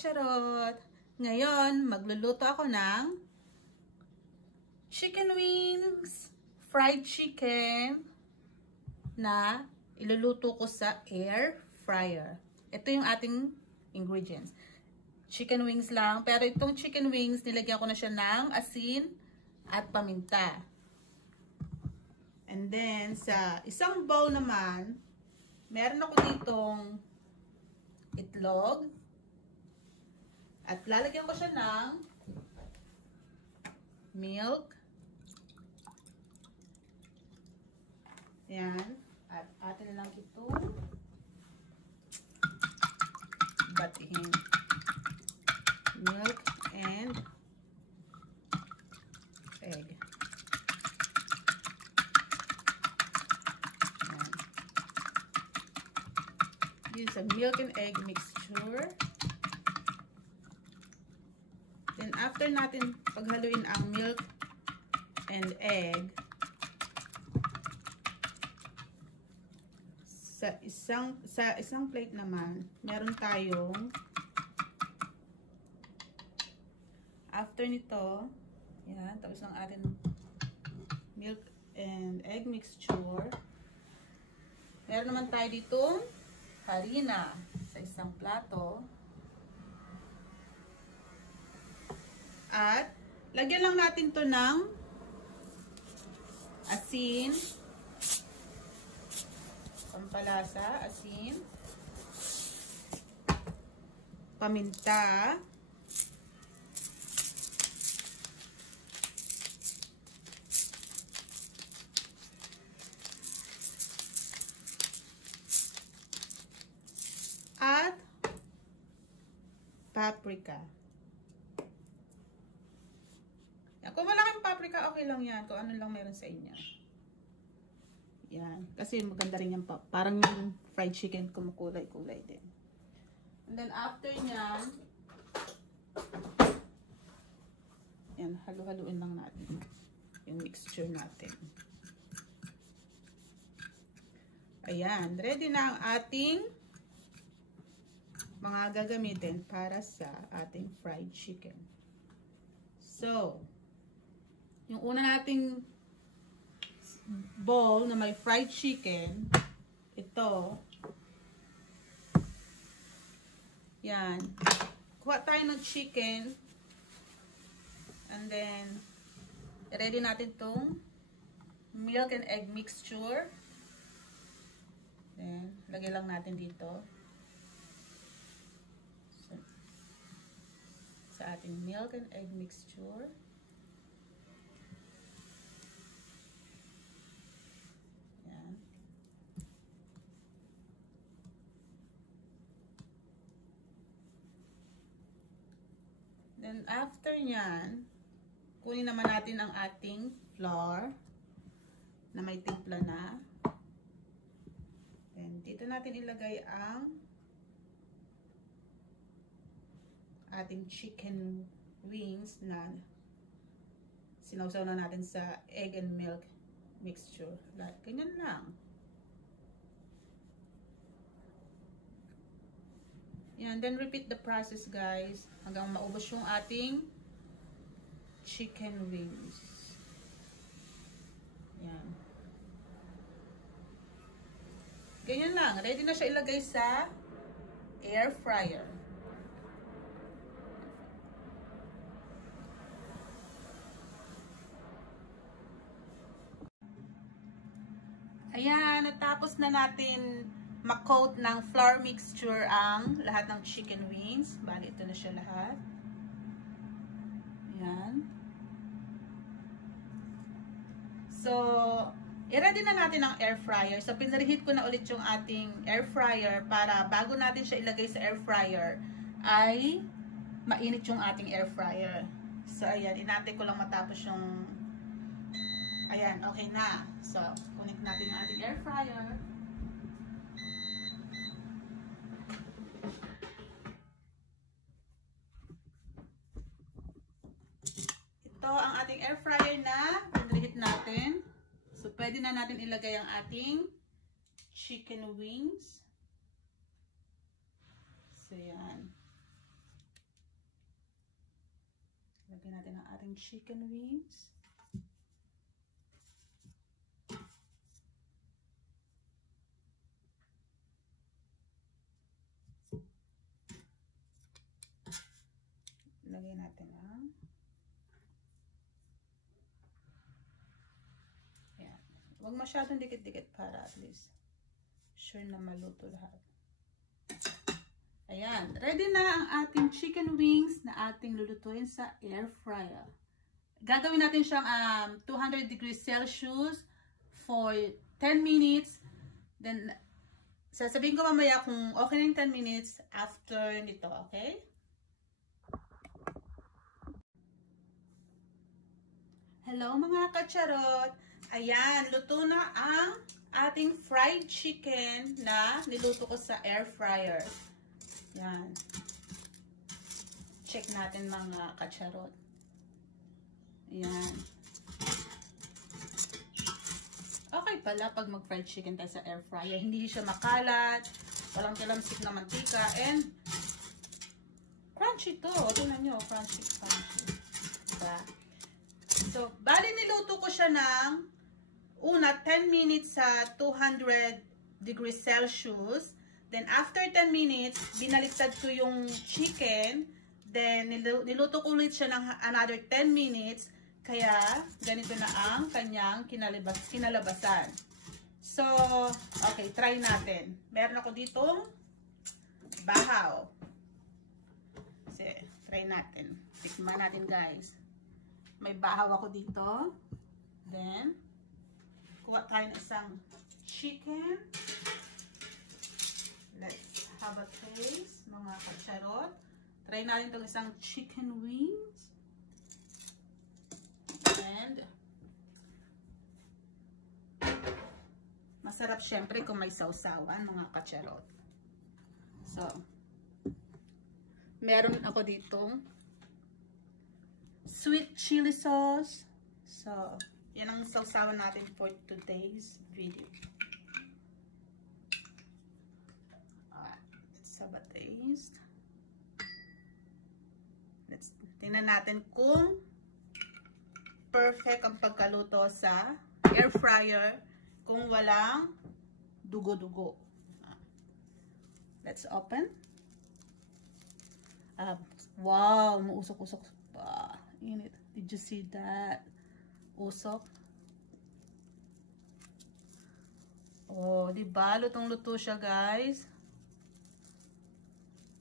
Charot! Ngayon, magluluto ako ng chicken wings, fried chicken na iluluto ko sa air fryer. Ito yung ating ingredients. Chicken wings lang, pero itong chicken wings, nilagyan ko na siya ng asin at paminta. And then, sa isang bowl naman, meron ako ditong itlog. At lalagyan ko siya ng milk. Yan. At atin lang itong batiin. Milk and egg. Yan. Use a milk and egg mixture. Then, after natin paghaluin ang milk and egg, sa isang plate naman, meron tayong, after nito, yan, tapos ng ating milk and egg mixture, meron naman tayo ditong harina sa isang plato. At, lagyan lang natin to ng asin, pampalasa, asin, paminta, at paprika. Kung wala kang paprika, okay lang yan. Kung ano lang meron sa inyo. Yan. Kasi maganda rin yan. Parang yung fried chicken, kumukulay-kulay din. And then, after nyan, yan, halu-haluin lang natin yung mixture natin. Ayan. Ready na ang ating mga gagamitin para sa ating fried chicken. So, yung una nating bowl na may fried chicken, ito, yan, kuha tayo ng chicken, and then, ready natin itong milk and egg mixture, then, lagay lang natin dito, sa ating milk and egg mixture. Then, after nyan, kunin naman natin ang ating flour na may timpla na. Then, dito natin ilagay ang ating chicken wings na sinawsaw na natin sa egg and milk mixture. Ganyan lang. Yan, then repeat the process, guys, hanggang maubos yung ating chicken wings. Yan. Ganyan lang. Ready na siya ilagay sa air fryer. Ayan, natapos na natin ma-coat ng flour mixture ang lahat ng chicken wings. Bali, ito na siya lahat. Ayan. So, i-ready na natin ang air fryer. So, pinreheat ko na ulit yung ating air fryer para bago natin siya ilagay sa air fryer ay mainit yung ating air fryer. So, ayan, inantay ko lang matapos yung, ayan, okay na. So, connect natin yung ating air fryer. Ito ang ating air fryer na pinreheat natin. So, pwede na natin ilagay ang ating chicken wings. So, yan. Lagyan natin ang ating chicken wings. Lagyan natin ang ayan. Huwag masyadong dikit-dikit para at least sure na maluto lahat. Ayan. Ready na ang ating chicken wings na ating lulutuin sa air fryer. Gagawin natin siyang 200 degrees Celsius for 10 minutes. Then, sasabihin ko mamaya kung okay na yung 10 minutes after nito. Okay? Hello mga kacharot! Ayan, luto na ang ating fried chicken na niluto ko sa air fryer. Yan. Check natin mga kacharot. Ayan. Okay pala pag mag-fried chicken tayo sa air fryer. Hindi siya makalat, walang talamsik na mantika, and crunchy to. Tingnan nyo, crunchy. Diba? So, bali niluto ko siya ng una 10 minutes sa 200 degrees Celsius. Then, after 10 minutes, binaliktad ko yung chicken. Then, niluto ko ulit siya ng another 10 minutes. Kaya, ganito na ang kanyang kinalabasan. So, okay, try natin. Meron ako ditong bahaw. Kasi, try natin. Tikman natin, guys. May bahaw ako dito. Then, kuha tayo ng isang chicken. Let's have a taste, mga kacharot. Try natin itong isang chicken wings. And, masarap syempre kung may sausawan, mga kacharot. So, meron ako ditong sweet chili sauce. So, yan ang sausawan natin for today's video. Let's have a taste. Tingnan natin kung perfect ang pagkaluto sa air fryer kung walang dugo-dugo. Let's open. Wow, mausok-usok pa. Init. Did you see that? Usok. Oh, diba? Lutong-luto siya, guys.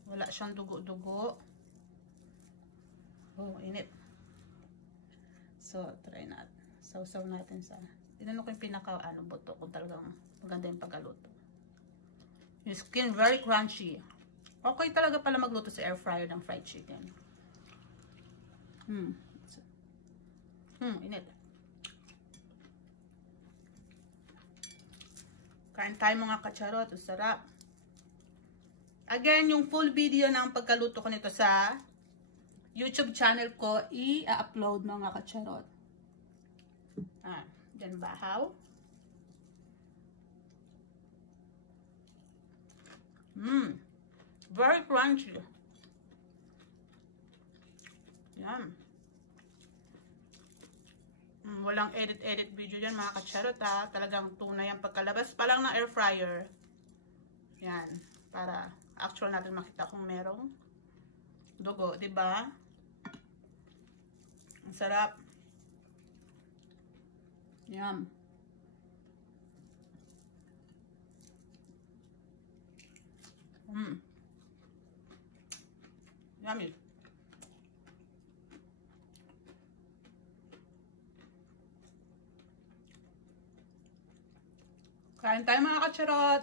Wala siyang dugo-dugo. Oh, init. So, try natin. Sausaw natin sa... Tinanong ko yung buto kung talagang maganda yung pagkaluto. Yung skin, very crunchy. Okay talaga pala magluto sa air fryer ng fried chicken. Init. Kain tayo mga kacharot. Sarap. Again, yung full video ng pagkaluto ko nito sa YouTube channel ko, i-upload mga kacharot. Then bahaw. Very crunchy. Yan. Walang edit video yan mga kacharot ha. Talagang tunay ang pagkalabas pa lang ng air fryer. Yan. Para actual natin makita kung merong dugo, diba? Ang sarap. Yum. Yummy. Kain tayo mga kacharot.